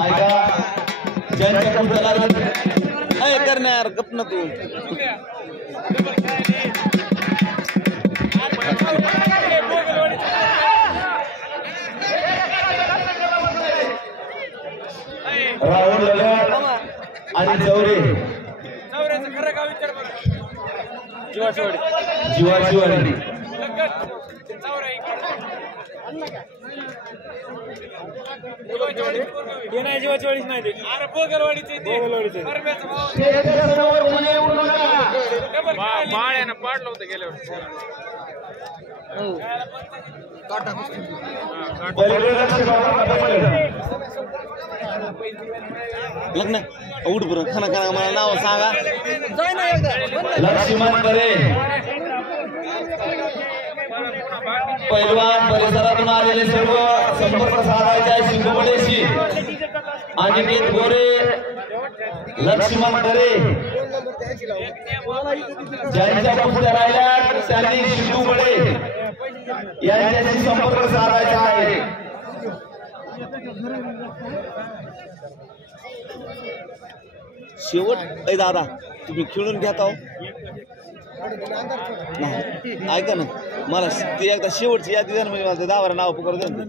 ऐका ज्यांच्या कुठला अय करणार गप ना तू राहुल ललट आणि चौरे जीवाची वाडी जीवाचीवाडीच नाही अरे बोगलवाडीचे माळ्यानं पाडलं होतं गेल्या वर्षी लग्न उठ बरं खाना खाना मला नाव सांगा लक्ष्मण करे पैलवान परिसरातून आलेले सर्व संपर्क साधायचे आहे शिंगोबडेशी अनिकेत गोरे लक्ष्मण करे ज्यांच्या कुस्त्या राहिल्या त्यांनी शिंगोबडे यांच्याशी संपर्क साधायचा आहे शेवट ए दादा तुम्ही खेळून घ्या का नाही ऐका ना मला ती एकदा शेवटची यादी द्या ना म्हणजे माझं 10 नाव पुकार द्या